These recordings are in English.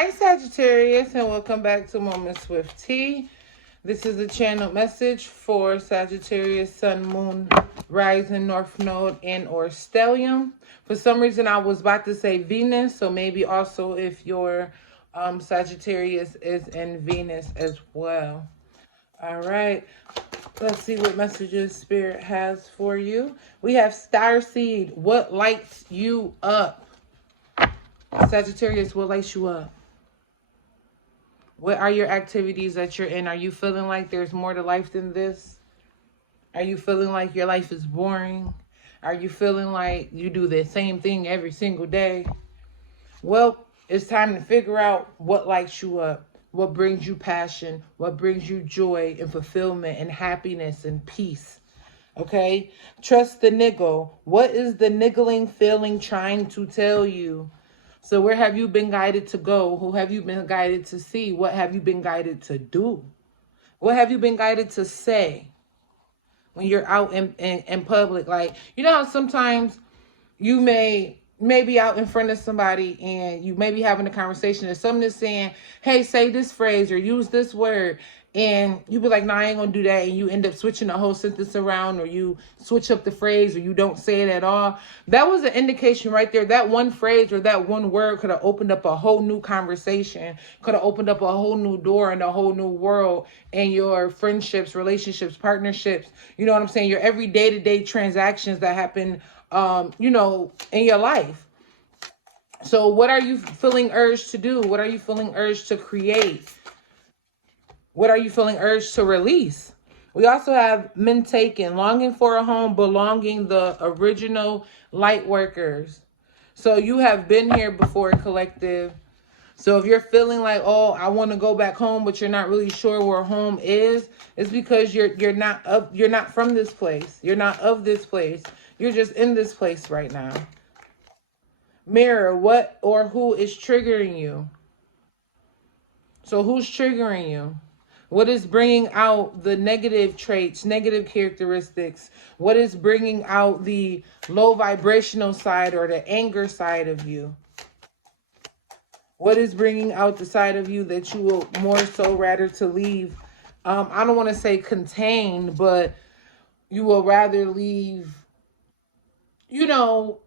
Hi Sagittarius, and welcome back to Moments with T. This is a channel message for Sagittarius, Sun, Moon, Rising, North Node, and or Stellium. For some reason I was about to say Venus, so maybe also if your Sagittarius is in Venus as well. All right, let's see what messages Spirit has for you. We have Starseed. What lights you up? Sagittarius, what lights you up? What are your activities that you're in? Are you feeling like there's more to life than this? Are you feeling like your life is boring? Are you feeling like you do the same thing every single day? Well, it's time to figure out what lights you up, what brings you passion, what brings you joy and fulfillment and happiness and peace. Okay? Trust the niggle. What is the niggling feeling trying to tell you? So where have you been guided to go? Who have you been guided to see? What have you been guided to do? What have you been guided to say when you're out in public? Like, you know how sometimes you may be out in front of somebody and you may be having a conversation and someone is saying, hey, say this phrase or use this word. And you be like, no, I ain't gonna do that. And you end up switching the whole sentence around, or you switch up the phrase, or you don't say it at all. That was an indication right there. That one phrase or that one word could have opened up a whole new conversation, could have opened up a whole new door and a whole new world in your friendships, relationships, partnerships. You know what I'm saying? Your every day-to-day transactions that happen, you know, in your life. So what are you feeling urged to do? What are you feeling urged to create? What are you feeling urged to release? We also have men taken, longing for a home, belonging, the original light workers. So you have been here before, collective. So if you're feeling like, oh, I want to go back home, but you're not really sure where home is, it's because you're not from this place. You're not of this place. You're just in this place right now. Mirror, what or who is triggering you? So who's triggering you? What is bringing out the negative traits, negative characteristics? What is bringing out the low vibrational side or the anger side of you? What is bringing out the side of you that you will more so rather to leave? I don't want to say contained, but you will rather leave, you know,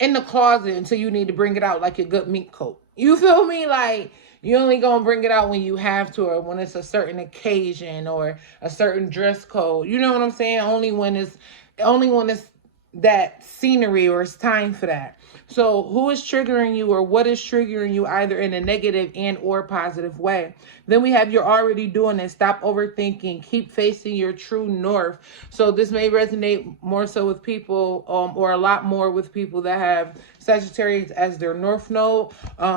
in the closet until you need to bring it out like your good mink coat. You feel me? Like, you only gonna bring it out when you have to, or when it's a certain occasion or a certain dress code. You know what I'm saying? Only when it's that scenery or it's time for that. So who is triggering you, or what is triggering you, either in a negative and or positive way? Then we have, you're already doing it. Stop overthinking. Keep facing your true north. So this may resonate more so with people, or a lot more with people that have Sagittarius as their north node.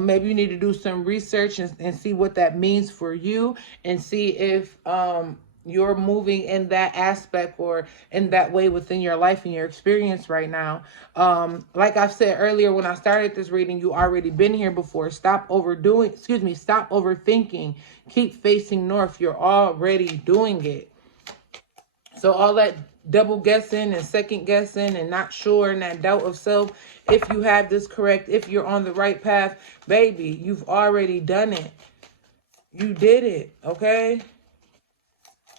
Maybe you need to do some research and see what that means for you, and see if you're moving in that aspect or in that way within your life and your experience right now. Like I said earlier when I started this reading, you already been here before. Stop overthinking. Keep facing north. You're already doing it. So all that double guessing and second guessing and not sure and that doubt of self, if you have this correct, if you're on the right path, baby, you've already done it. You did it, okay?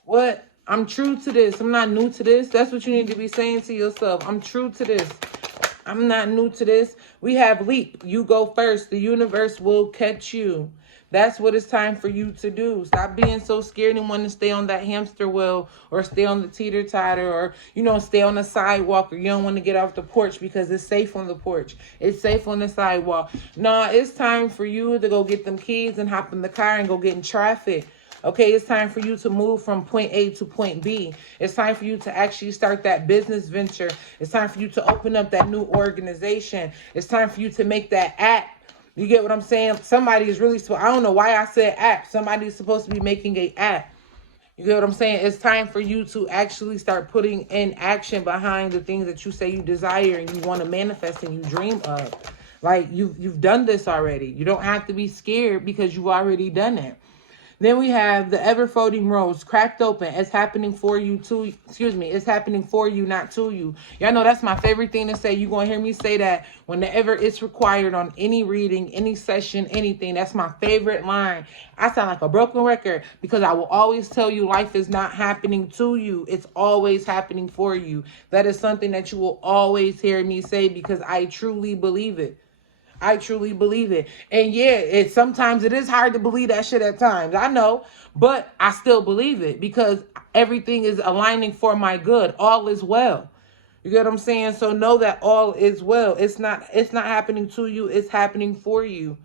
What? I'm true to this. I'm not new to this. That's what you need to be saying to yourself. I'm true to this. I'm not new to this. We have leap. You go first. The universe will catch you. That's what it's time for you to do. Stop being so scared and want to stay on that hamster wheel, or stay on the teeter-totter, or, you know, stay on the sidewalk, or you don't want to get off the porch because it's safe on the porch. It's safe on the sidewalk. Nah, it's time for you to go get them keys and hop in the car and go get in traffic. Okay, it's time for you to move from point A to point B. It's time for you to actually start that business venture. It's time for you to open up that new organization. It's time for you to make that app. You get what I'm saying? Somebody is really, I don't know why I said app. Somebody's supposed to be making an app. You get what I'm saying? It's time for you to actually start putting in action behind the things that you say you desire and you want to manifest and you dream of. Like, you've done this already. You don't have to be scared because you've already done it. Then we have the ever-folding rose, cracked open. It's happening for you too. Excuse me. It's happening for you, not to you. Y'all know that's my favorite thing to say. You're going to hear me say that whenever it's required on any reading, any session, anything. That's my favorite line. I sound like a broken record because I will always tell you life is not happening to you. It's always happening for you. That is something that you will always hear me say because I truly believe it. I truly believe it. And yeah, sometimes it is hard to believe that shit at times. I know, but I still believe it because everything is aligning for my good. All is well. You get what I'm saying? So know that all is well. It's not happening to you. It's happening for you.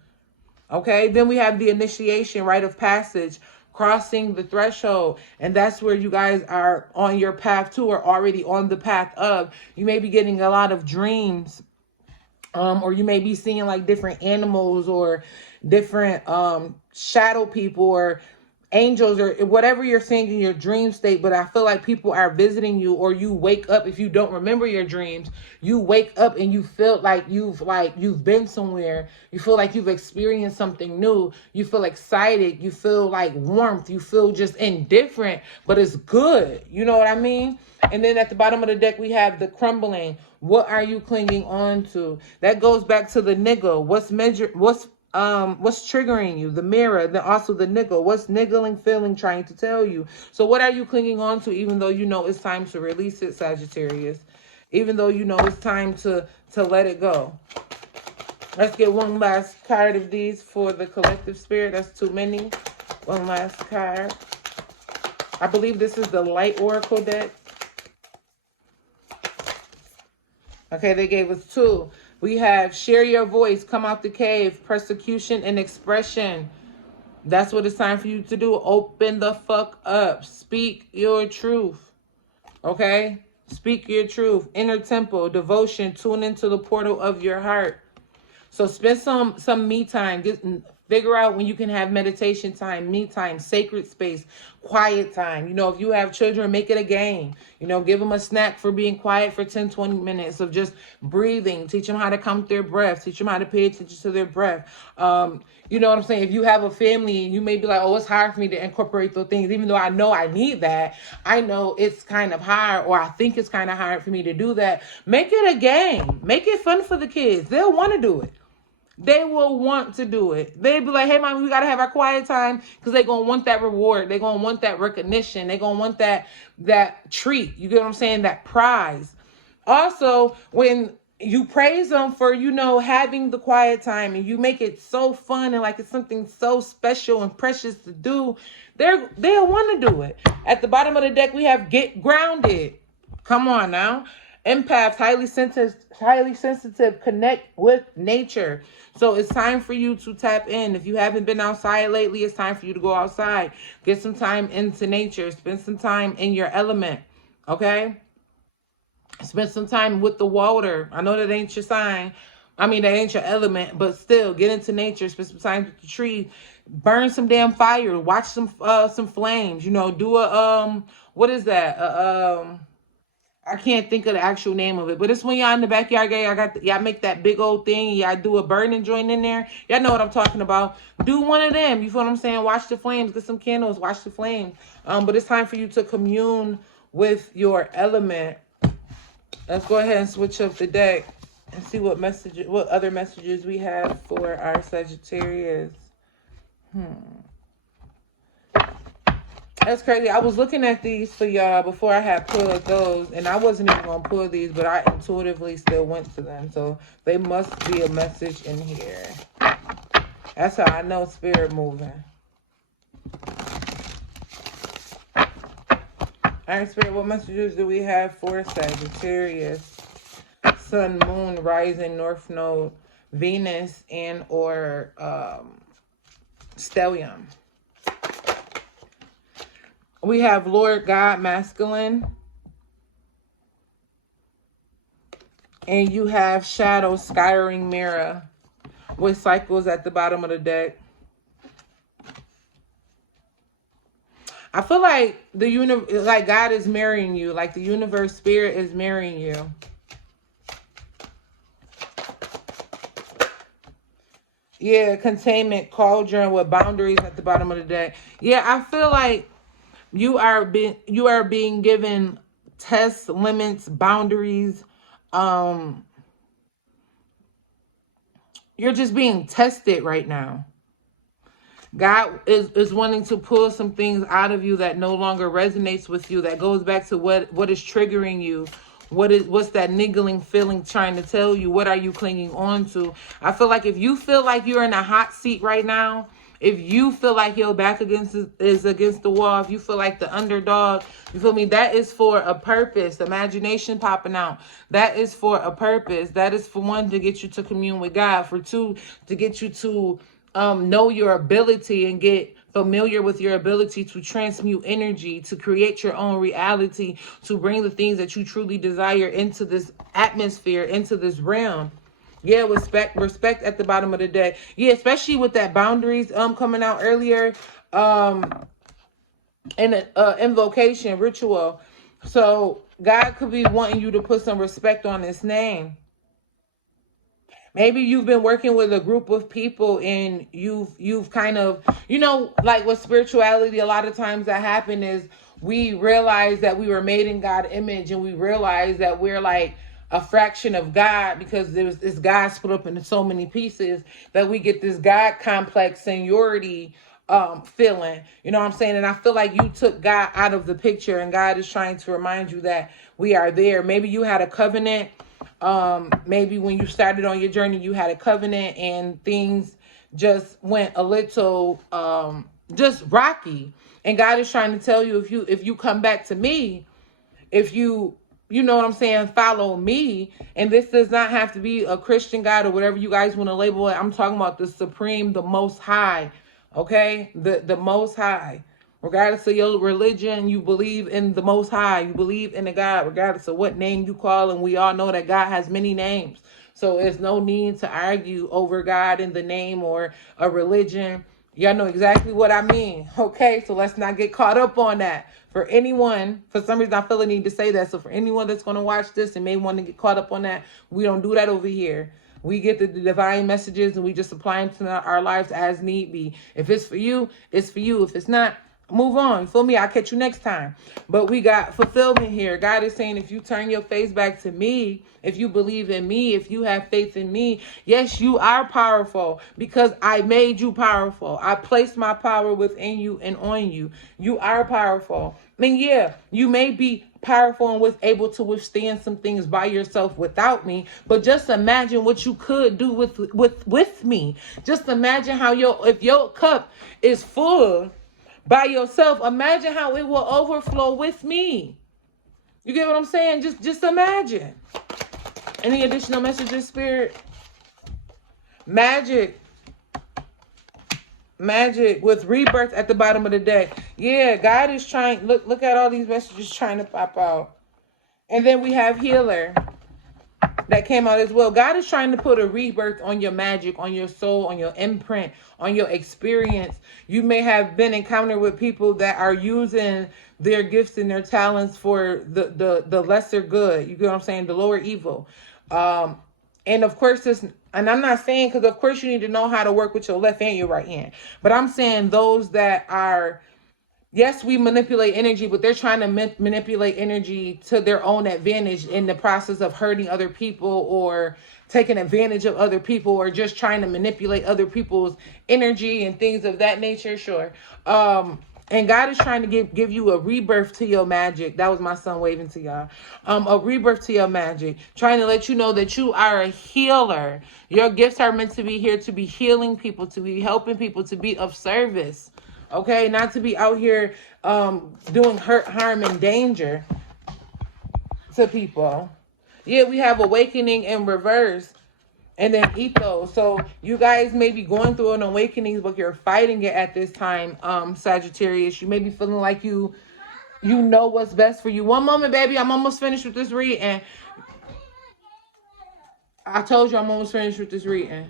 Okay. Then we have the initiation, rite of passage, crossing the threshold. And that's where you guys are on your path to, or already on the path of. You may be getting a lot of dreams. Or you may be seeing like different animals or different shadow people or angels or whatever you're seeing in your dream state. But I feel like people are visiting you, or you wake up. If you don't remember your dreams, you wake up and you feel like you've been somewhere. You feel like you've experienced something new. You feel excited. You feel like warmth. You feel just indifferent, but it's good. You know what I mean? And then at the bottom of the deck, we have the crumbling. What are you clinging on to? That goes back to the niggle. What's triggering you? The mirror, then also the niggle. What's niggling feeling trying to tell you? So what are you clinging on to, even though you know it's time to release it, Sagittarius? Even though you know it's time to let it go. Let's get one last card of these for the collective spirit. That's too many. One last card. I believe this is the light oracle deck. Okay, they gave us two. We have share your voice, come out the cave, persecution and expression. That's what it's time for you to do. Open the fuck up. Speak your truth. Okay? Speak your truth. Inner temple, devotion, tune into the portal of your heart. So spend some me time. Figure out when you can have meditation time, me time, sacred space, quiet time. You know, if you have children, make it a game. You know, give them a snack for being quiet for 10, 20 minutes of just breathing. Teach them how to count their breath. Teach them how to pay attention to their breath. You know what I'm saying? If you have a family, you may be like, oh, it's hard for me to incorporate those things. Even though I know I need that, I know it's kind of hard, or I think it's kind of hard for me to do that. Make it a game. Make it fun for the kids. They'll want to do it. They will want to do it. They'll be like, hey, mommy, we got to have our quiet time, because they're going to want that reward. They're going to want that recognition. They're going to want that treat. You get what I'm saying? That prize. Also, when you praise them for, you know, having the quiet time, and you make it so fun and like it's something so special and precious to do, they'll want to do it. At the bottom of the deck, we have get grounded. Come on now. Empaths, highly sensitive, connect with nature. So it's time for you to tap in. If you haven't been outside lately, it's time for you to go outside. Get some time into nature. Spend some time in your element. Okay? Spend some time with the water. I know that ain't your sign. I mean, that ain't your element, but still get into nature. Spend some time with the tree. Burn some damn fire. Watch some flames. You know, do a what is that? I can't think of the actual name of it, but it's when y'all in the backyard, y'all make that big old thing. Y'all do a burning joint in there. Y'all know what I'm talking about. Do one of them. You feel what I'm saying? Watch the flames. Get some candles. Watch the flames. But it's time for you to commune with your element. Let's go ahead and switch up the deck and see what other messages we have for our Sagittarius. That's crazy. I was looking at these for y'all before I had pulled those, and I wasn't even going to pull these, but I intuitively still went to them. So they must be a message in here. That's how I know spirit moving. All right, spirit, what messages do we have for Sagittarius? Sun, moon, rising, north node, Venus, and or stellium. We have Lord God, masculine. And you have shadow, scouring mirror with cycles at the bottom of the deck. I feel like like God is marrying you. Like the universe spirit is marrying you. Yeah, containment, cauldron with boundaries at the bottom of the deck. Yeah, I feel like you are being given tests, limits, boundaries. Um, you're just being tested right now. God is wanting to pull some things out of you that no longer resonates with you, that goes back to what is triggering you. What's that niggling feeling trying to tell you? What are you clinging on to? I feel like if you feel like you're in a hot seat right now, if you feel like your back is against the wall, if you feel like the underdog, you feel me? That is for a purpose. Imagination popping out. That is for a purpose. That is for one, to get you to commune with God. For two, to get you to know your ability and get familiar with your ability to transmute energy, to create your own reality, to bring the things that you truly desire into this atmosphere, into this realm. Yeah, respect at the bottom of the deck. Yeah, especially with that boundaries coming out earlier in an invocation ritual. So God could be wanting you to put some respect on his name. Maybe you've been working with a group of people and you've kind of, like with spirituality, a lot of times that happen is we realize that we were made in God's image, and we realize that we're like a fraction of God because there was this God split up into so many pieces that we get this God complex seniority feeling. You know what I'm saying? And I feel like you took God out of the picture, and God is trying to remind you that we are there. Maybe you had a covenant. Maybe when you started on your journey, you had a covenant and things just went a little just rocky. And God is trying to tell you, if you come back to me, if you know what I'm saying, follow me. And this does not have to be a Christian God or whatever you guys want to label it. I'm talking about the supreme, the most high. Okay? The most high. Regardless of your religion, you believe in the Most High. You believe in the God, regardless of what name you call. And we all know that God has many names. So there's no need to argue over God in the name or a religion. Y'all know exactly what I mean. Okay, so let's not get caught up on that. For anyone, for some reason I feel the need to say that. So for anyone that's going to watch this and may want to get caught up on that, we don't do that over here. We get the divine messages and we just apply them to our lives as need be. If it's for you, it's for you. If it's not, move on. Feel me? I'll catch you next time. But we got fulfillment here. God is saying, if you turn your face back to me, if you believe in me, if you have faith in me, yes, you are powerful because I made you powerful. I placed my power within you and on you. You are powerful. I mean, yeah, you may be powerful and was able to withstand some things by yourself without me, but just imagine what you could do with me. Just imagine how if your cup is full by yourself, imagine how it will overflow with me. You get what I'm saying? Just imagine. Any additional messages, Spirit? Magic with rebirth at the bottom of the deck. Yeah, God is trying. Look at all these messages trying to pop out. And then we have healer that came out as well. God is trying to put a rebirth on your magic, on your soul, on your imprint, on your experience. You may have been encountered with people that are using their gifts and their talents for the lesser good. You get what I'm saying? The lower evil. And of course, and I'm not saying, because of course you need to know how to work with your left and your right hand. But I'm saying those that are, yes, we manipulate energy, but they're trying to manipulate energy to their own advantage in the process of hurting other people or taking advantage of other people or just trying to manipulate other people's energy and things of that nature. Sure. And God is trying to give you a rebirth to your magic. That was my son waving to y'all. A rebirth to your magic. Trying to let you know that you are a healer. Your gifts are meant to be here to be healing people, to be helping people, to be of service. Okay? Not to be out here doing hurt, harm, and danger to people. Yeah, we have awakening in reverse. And then ethos. So you guys may be going through an awakening, but you're fighting it at this time, Sagittarius. You may be feeling like you know what's best for you. One moment, baby. I'm almost finished with this reading. I told you I'm almost finished with this reading.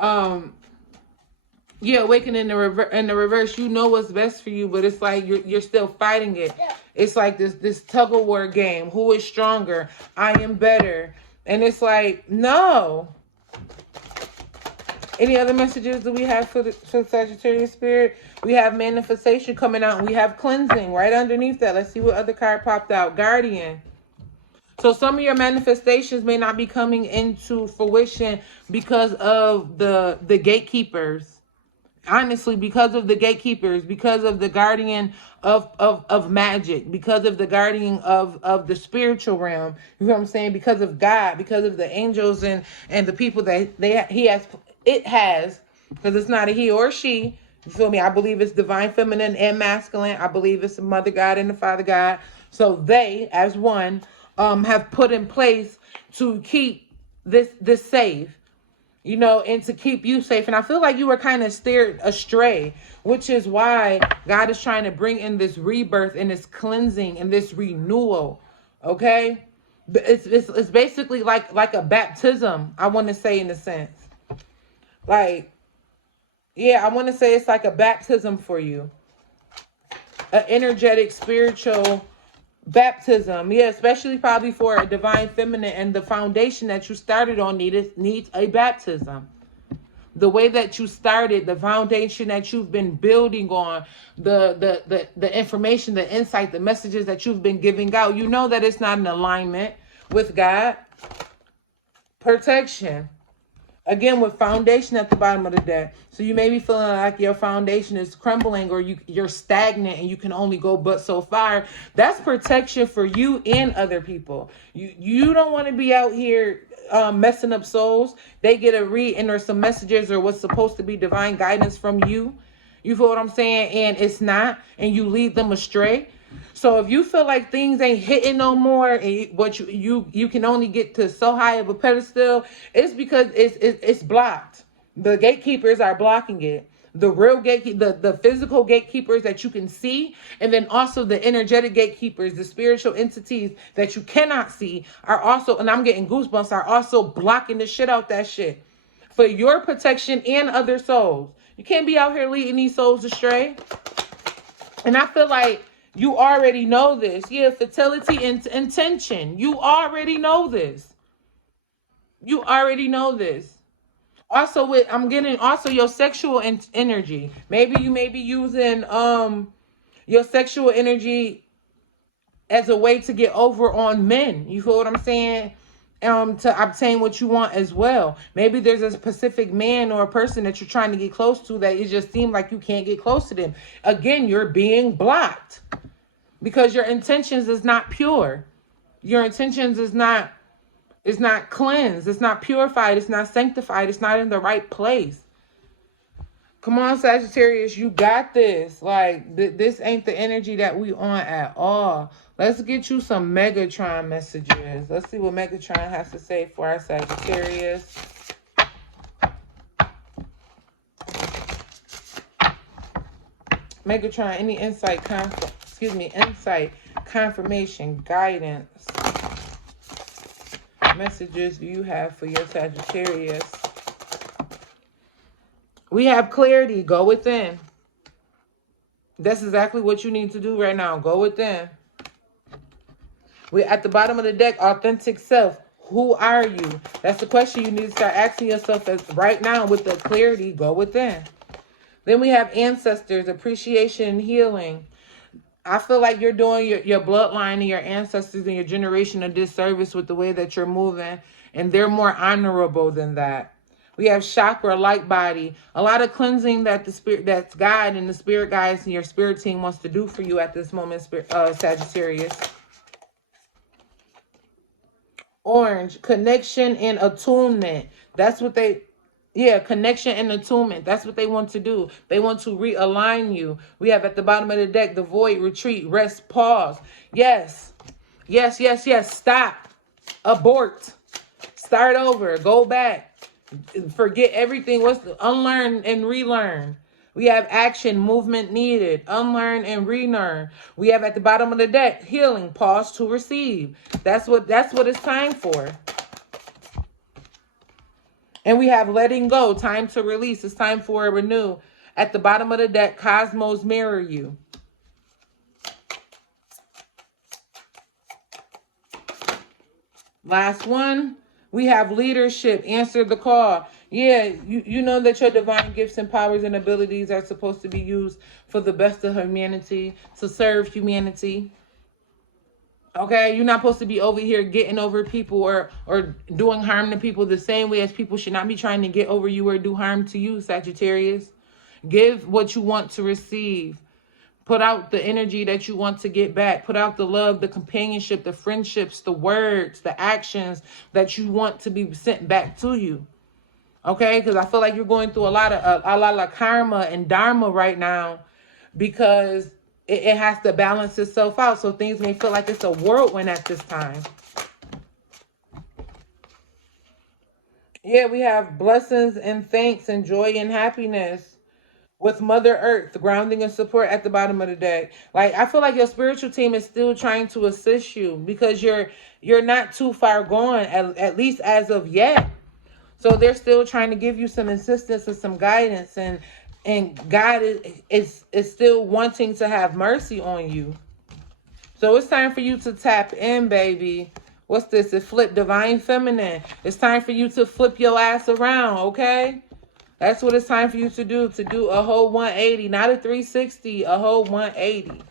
Yeah, awakening in the reverse. You know what's best for you, but it's like you're still fighting it. It's like this tug of war game. Who is stronger? I am better. And it's like, no. Any other messages that we have for the Sagittarius spirit? We have manifestation coming out. And we have cleansing right underneath that. Let's see what other card popped out. Guardian. So some of your manifestations may not be coming into fruition because of the gatekeepers. Honestly, because of the gatekeepers, because of the guardian of magic, because of the guardian of the spiritual realm. You know what I'm saying? Because of God, because of the angels and the people that it has, because it's not a he or she. You feel me? I believe it's divine feminine and masculine. I believe it's the mother God and the father God. So they, as one, have put in place to keep this safe. You know, and to keep you safe. And I feel like you were kind of steered astray, which is why God is trying to bring in this rebirth and this cleansing and this renewal. Okay? It's basically like a baptism, I want to say, in a sense. Like, yeah, I want to say it's like a baptism for you. An energetic, spiritual baptism. Yeah, especially probably for a divine feminine, and the foundation that you started on needs a baptism. The way that you started, the foundation that you've been building on, the information, the insight, the messages that you've been giving out, you know that it's not in alignment with God. Protection. Again, with foundation at the bottom of the deck. So you may be feeling like your foundation is crumbling, or you're stagnant and you can only go but so far. That's protection for you and other people. You don't want to be out here messing up souls. They get a read and there's some messages or what's supposed to be divine guidance from you. You feel what I'm saying? And it's not, and you lead them astray. So if you feel like things ain't hitting no more, and what you can only get to so high of a pedestal, it's because it's blocked. The gatekeepers are blocking it. The real the physical gatekeepers that you can see, and then also the energetic gatekeepers, the spiritual entities that you cannot see, are also, and I'm getting goosebumps, are also blocking the shit out that shit for your protection and other souls. You can't be out here leading these souls astray. And I feel like you already know this. Yeah, fertility and intention. You already know this. You already know this. Also, I'm getting also your sexual energy. Maybe you may be using your sexual energy as a way to get over on men. You feel what I'm saying? To obtain what you want as well. Maybe there's a specific man or a person that you're trying to get close to that it just seems like you can't get close to them. Again, you're being blocked because your intentions is not pure. Your intentions is not cleansed. It's not purified. It's not sanctified. It's not in the right place. Come on, Sagittarius, you got this. Like, this ain't the energy that we on at all. Let's get you some Megatron messages. Let's see what Megatron has to say for our Sagittarius. Megatron, any insight, insight, confirmation, guidance, messages do you have for your Sagittarius? We have clarity. Go within. That's exactly what you need to do right now. Go within. We're at the bottom of the deck, authentic self. Who are you? That's the question you need to start asking yourself right now with the clarity. Go within. Then we have ancestors, appreciation, and healing. I feel like you're doing your bloodline and your ancestors and your generation a disservice with the way that you're moving. And they're more honorable than that. We have chakra, light body. A lot of cleansing that that's God and the spirit guides and your spirit team wants to do for you at this moment, Sagittarius. Orange, connection and attunement. That's what connection and attunement. That's what they want to do. They want to realign you. We have at the bottom of the deck, the void, retreat, rest, pause. Yes. Yes, yes, yes. Stop. Abort. Start over. Go back. Forget everything. Unlearn and relearn. We have action, movement needed, unlearn and relearn. We have at the bottom of the deck, healing, pause to receive. That's what it's time for. And we have letting go, time to release. It's time for a renew. At the bottom of the deck, cosmos mirror you. Last one, we have leadership, answer the call. Yeah, you know that your divine gifts and powers and abilities are supposed to be used for the best of humanity, to serve humanity. Okay, you're not supposed to be over here getting over people or doing harm to people the same way as people should not be trying to get over you or do harm to you, Sagittarius. Give what you want to receive. Put out the energy that you want to get back. Put out the love, the companionship, the friendships, the words, the actions that you want to be sent back to you. Okay, because I feel like you're going through a lot of karma and dharma right now, because it has to balance itself out. So things may feel like it's a whirlwind at this time. Yeah, we have blessings and thanks and joy and happiness with Mother Earth, grounding and support at the bottom of the deck. Like, I feel like your spiritual team is still trying to assist you, because you're not too far gone, at least as of yet. So they're still trying to give you some assistance and some guidance, and God is still wanting to have mercy on you. So it's time for you to tap in, baby. What's this? It flip divine feminine. It's time for you to flip your ass around, okay? That's what it's time for you to do a whole 180, not a 360, a whole 180.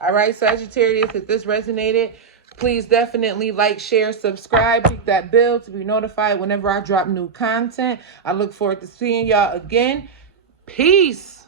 All right, Sagittarius, if this resonated, please definitely like, share, subscribe, hit that bell to be notified whenever I drop new content. I look forward to seeing y'all again. Peace.